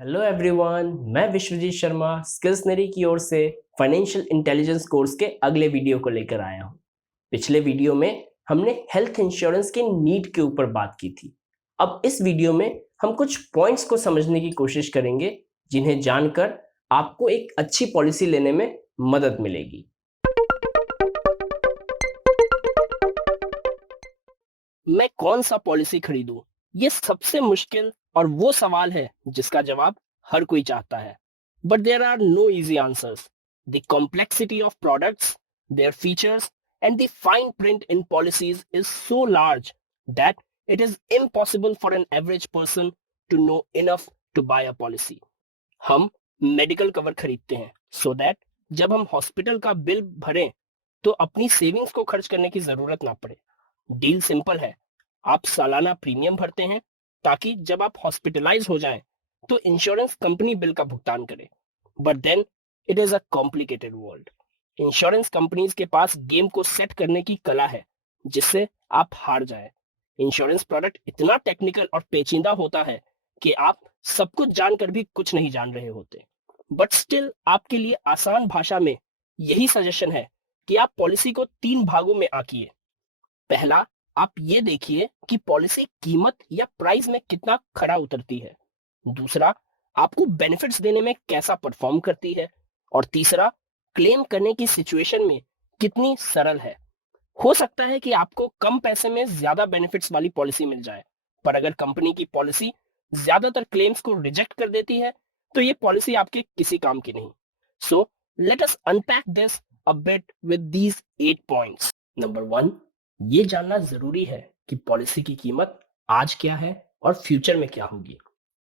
Hello everyone, मैं विश्वजीत शर्मा स्किल्सनरी की ओर से फाइनेंशियल इंटेलिजेंस कोर्स के अगले वीडियो को लेकर आया हूँ। पिछले वीडियो में हमने हेल्थ इंश्योरेंस के नीड के ऊपर बात की थी। अब इस वीडियो में हम कुछ पॉइंट्स को समझने की कोशिश करेंगे जिन्हें जानकर आपको एक अच्छी पॉलिसी लेने में मदद मिलेगी। मैं कौन सा पॉलिसी खरीदूं? ये सबसे मुश्किल और वो सवाल है जिसका जवाब हर कोई चाहता है। But there are no easy answers. The complexity of products, their features and the fine print in policies is so large that it is impossible for an average person to know enough to buy a policy. हम medical cover खरीदते हैं so that जब हम hospital का bill भरें तो अपनी savings को खर्च करने की जरूरत ना पड़े। डील सिंपल है, आप सालाना प्रीमियम भरते हैं ताकि जब आप हॉस्पिटलाइज हो जाएं तो इंश्योरेंस कंपनी बिल का भुगतान करे। But then it is a complicated world. Insurance companies के पास गेम को सेट करने की कला है जिससे आप हार जाएं। इंश्योरेंस प्रोडक्ट इतना टेक्निकल और पेचीदा होता है कि आप सब कुछ जानकर भी कुछ नहीं जान रहे होते। बट स्टिल आपके लिए आसान भाषा में यही सजेशन है कि आप पॉलिसी को 3 भागों में आंकिए। पहला, आप ये देखिए कि पॉलिसी कीमत या प्राइस में कितना खरा उतरती है। दूसरा, आपको बेनिफिट्स देने में कैसा परफॉर्म करती है। और तीसरा, क्लेम करने की सिचुएशन में कितनी सरल है। हो सकता है कि आपको कम पैसे में ज्यादा बेनिफिट्स वाली पॉलिसी मिल जाए, पर अगर कंपनी की पॉलिसी ज्यादातर क्लेम्स को रिजेक्ट कर देती है तो ये पॉलिसी आपके किसी काम की नहीं। So let us unpack this a bit with these 8 points. Number 1, ये जानना जरूरी है कि पॉलिसी की कीमत आज क्या है और फ्यूचर में क्या होगी।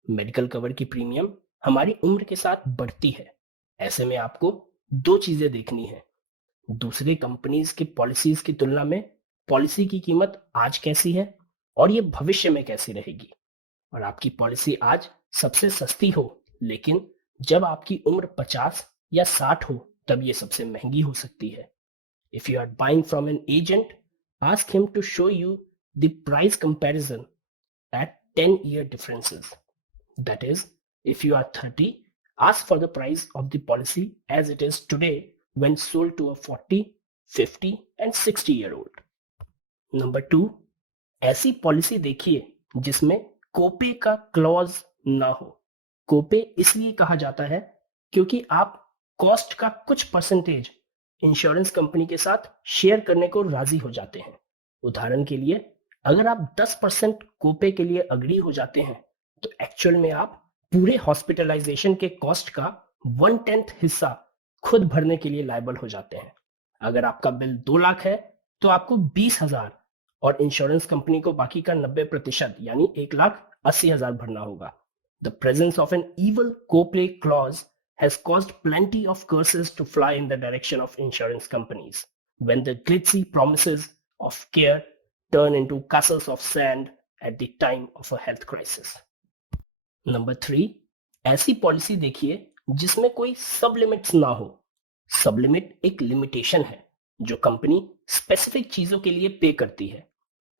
मेडिकल कवर की प्रीमियम हमारी उम्र के साथ बढ़ती है। ऐसे में आपको 2 चीजें देखनी है। दूसरे कंपनीज की पॉलिसीज की तुलना में पॉलिसी की कीमत आज कैसी है और ये भविष्य में कैसी रहेगी। और आपकी पॉलिसी आज सबसे सस्ती हो, लेकिन जब आपकी उम्र 50 या 60 हो तब ये सबसे महंगी हो सकती है। If you are buying from an agent, ask him to show you the price comparison at 10-year differences. That is, if you are 30, ask for the price of the policy as it is today when sold to a 40, 50 and 60-year-old. Number 2, ऐसी policy देखिए जिसमें कोपे का clause ना हो। कोपे इसलिए कहा जाता है क्योंकि आप कॉस्ट का कुछ परसेंटेज इंश्योरेंस कंपनी के साथ शेयर करने को राजी हो जाते हैं। उदाहरण के लिए, अगर आप 10% कोपे के लिए अग्री हो जाते हैं तो एक्चुअल में आप पूरे हॉस्पिटलाइजेशन के कॉस्ट का 1/10 हिस्सा खुद भरने के लिए लायबल हो जाते हैं। अगर आपका बिल 2 लाख है तो आपको 20,000 और इंश्योरेंस कंपनी को बाकी का 90% यानी 1,80,000 भरना होगा। The presence of an evil copay clause has caused plenty of curses to fly in the direction of insurance companies when the glitzy promises of care turn into castles of sand at the time of a health crisis. Number 3, ऐसी policy देखिए जिसमें कोई सब limits ना हो। सब limit एक limitation है जो कंपनी स्पेसिफिक चीजों के लिए पे करती है।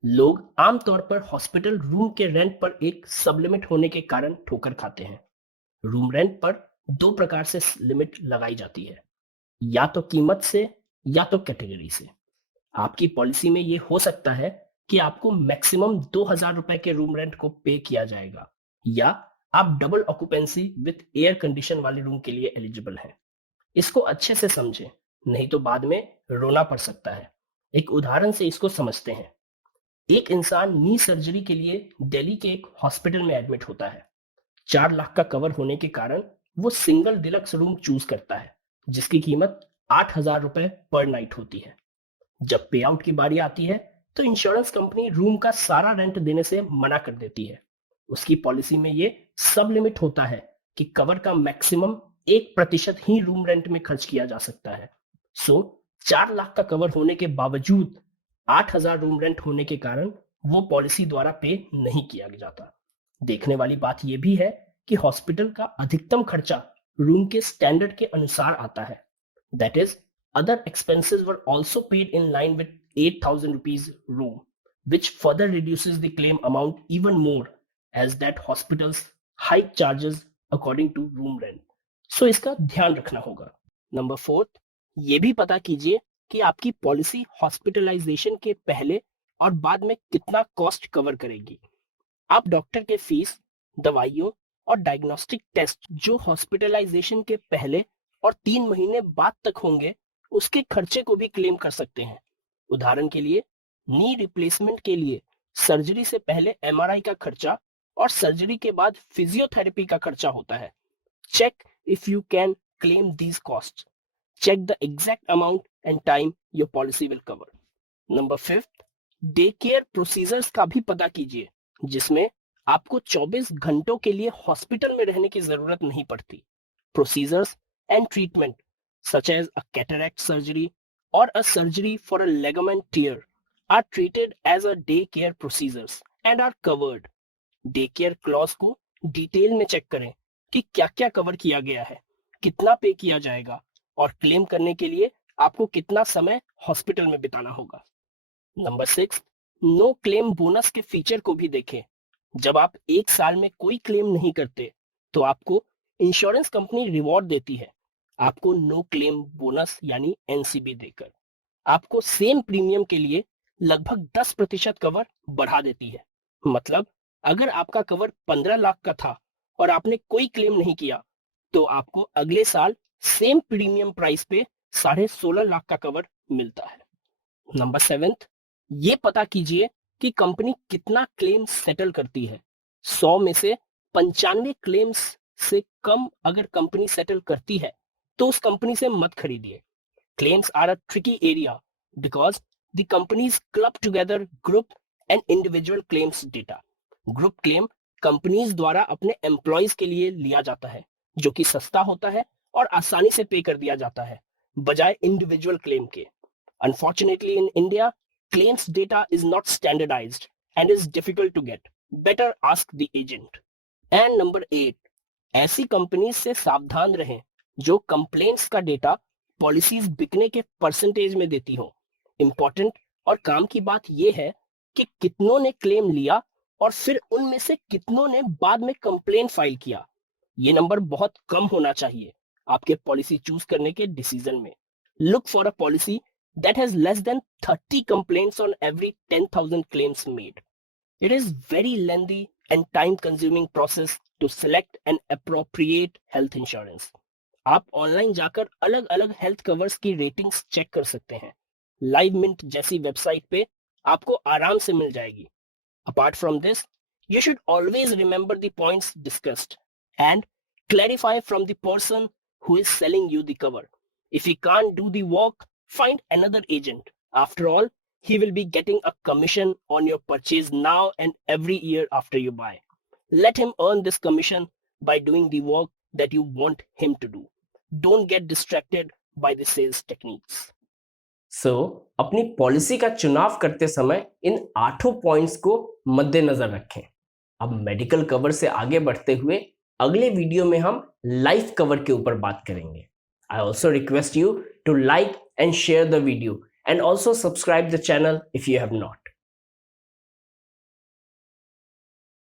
लोग आमतौर पर हॉस्पिटल रूम के रेंट पर एक सब लिमिट होने के कारण ठोकर खाते हैं। रूम रेंट पर 2 प्रकार से लिमिट लगाई जाती है, या तो कीमत से या तो कैटेगरी से। आपकी पॉलिसी में यह हो सकता है कि आपको मैक्सिमम 2,000 रुपए के रूम रेंट को पे किया जाएगा, या आप double occupancy with air condition वाले रूम के लिए एलिजिबल हैं। इसको अच्छे से समझें, नहीं तो बाद में रोना पड़ सकता है। एक उदाहरण से इसको समझते हैं। एक इंसान नी सर्जरी के लिए दिल्ली के एक हॉस्पिटल में एडमिट होता है। 4 लाख का कवर होने के कारण वो सिंगल डिलक्स रूम चूज करता है जिसकी कीमत 8,000 रुपए पर नाइट होती है। जब पे आउट की बारी आती है तो इंश्योरेंस कंपनी रूम का सारा रेंट देने से मना कर देती है। उसकी पॉलिसी में ये सब लिमिट होता है कि कवर का मैक्सिमम 1% ही रूम रेंट में खर्च किया जा सकता है। सो 4 लाख का कवर होने के बावजूद 8,000 रूम रेंट होने के कारण वो पॉलिसी द्वारा पे नहीं किया जाता। देखने वाली बात यह भी है कि हॉस्पिटल का अधिकतम खर्चा रूम के स्टैंडर्ड के अनुसार आता है। That is, other expenses were also paid in line with 8,000 rupees room, which further reduces the claim amount even more as that hospitals hike charges according to room rent. So इसका ध्यान रखना होगा। Number 4, ये भी पता कीजिए कि आपकी पॉलिसी हॉस्पिटलाइजेशन के पहले और बाद में कितना कॉस्ट कवर करेगी। आप डॉक्टर के फीस, दवाइयों और डायग्नोस्टिक टेस्ट जो हॉस्पिटलाइजेशन के पहले और 3 महीने बाद तक होंगे, उसके खर्चे को भी क्लेम कर सकते हैं। उदाहरण के लिए, नी रिप्लेसमेंट के लिए सर्जरी से पहले एमआरआई का खर्चा और सर्जरी के बाद फिजियोथेरेपी का खर्चा होता है। Check if you can claim these cost. Check the exact amount and time your policy will cover. Number 5, day care procedures का भी पता कीजिए, जिसमें आपको 24 घंटों के लिए हॉस्पिटल में रहने की जरूरत नहीं पड़ती। Procedures and treatment such as a cataract surgery or a surgery for a ligament tear are treated as a day care procedures and are covered. Day care clause को डिटेल में चेक करें कि क्या क्या कवर किया गया है, कितना पे किया जाएगा और क्लेम करने के लिए आपको कितना समय हॉस्पिटल में बिताना होगा। नंबर 6, नो क्लेम बोनस के फीचर को भी देखें। जब आप 1 साल में कोई क्लेम नहीं करते तो आपको इंश्योरेंस कंपनी रिवॉर्ड देती है, आपको नो क्लेम बोनस यानी एनसीबी देकर आपको सेम प्रीमियम के लिए लगभग 10% कवर बढ़ा देती है। मतलब अगर आपका कवर 15 लाख का था और आपने कोई क्लेम नहीं किया तो आपको अगले साल सेम प्रीमियम प्राइस पे 16.5 लाख का कवर मिलता है। नंबर 7, ये पता कीजिए कि कंपनी कितना क्लेम सेटल करती है। 100 में से 95 क्लेम्स से कम अगर कंपनी सेटल करती है तो उस कंपनी से मत खरीदिए। Claims are a tricky area because the companies club together group and individual claims data. Group claim companies द्वारा अपने एम्प्लॉयज के लिए लिया जाता है, जो कि सस्ता होता है और आसानी से पे कर दिया जाता है, बजाय इंडिविजुअल क्लेम के। Unfortunately in India, claims data is not standardized and is difficult to get. Better ask the agent. And number 8, ऐसी कंपनीज से सावधान रहें जो कंप्लेंट्स का डेटा पॉलिसीज बिकने के परसेंटेज में देती हो। इंपॉर्टेंट और काम की बात यह है कि कितनों ने क्लेम लिया और फिर उनमें से कितनों ने बाद में कंप्लेंट फाइल किया। ये नंबर बहुत कम होना चाहिए आपके पॉलिसी चूज करने के डिसीजन में। Look for a policy that has less than 30 complaints on every 10,000 claims made. It is very lengthy and time consuming process to select an appropriate health insurance. आप online जाकर अलग अलग health covers की ratings check कर सकते हैं। Live mint जैसी website पे आपको आराम से मिल जाएगी। Apart from this, you should always remember the points discussed and clarify from the person who is selling you the cover. If he can't do the work, find another agent. After all, he will be getting a commission on your purchase now and every year after you buy. Let him earn this commission by doing the work that you want him to do. Don't get distracted by the sales techniques. So, अपनी policy का चुनाव करते समय इन 8 points को मद्देनजर रखें। अब medical cover से आगे बढ़ते हुए अगले वीडियो में हम लाइफ कवर के ऊपर बात करेंगे। I also request you to like and share the video and also subscribe the channel if you have not.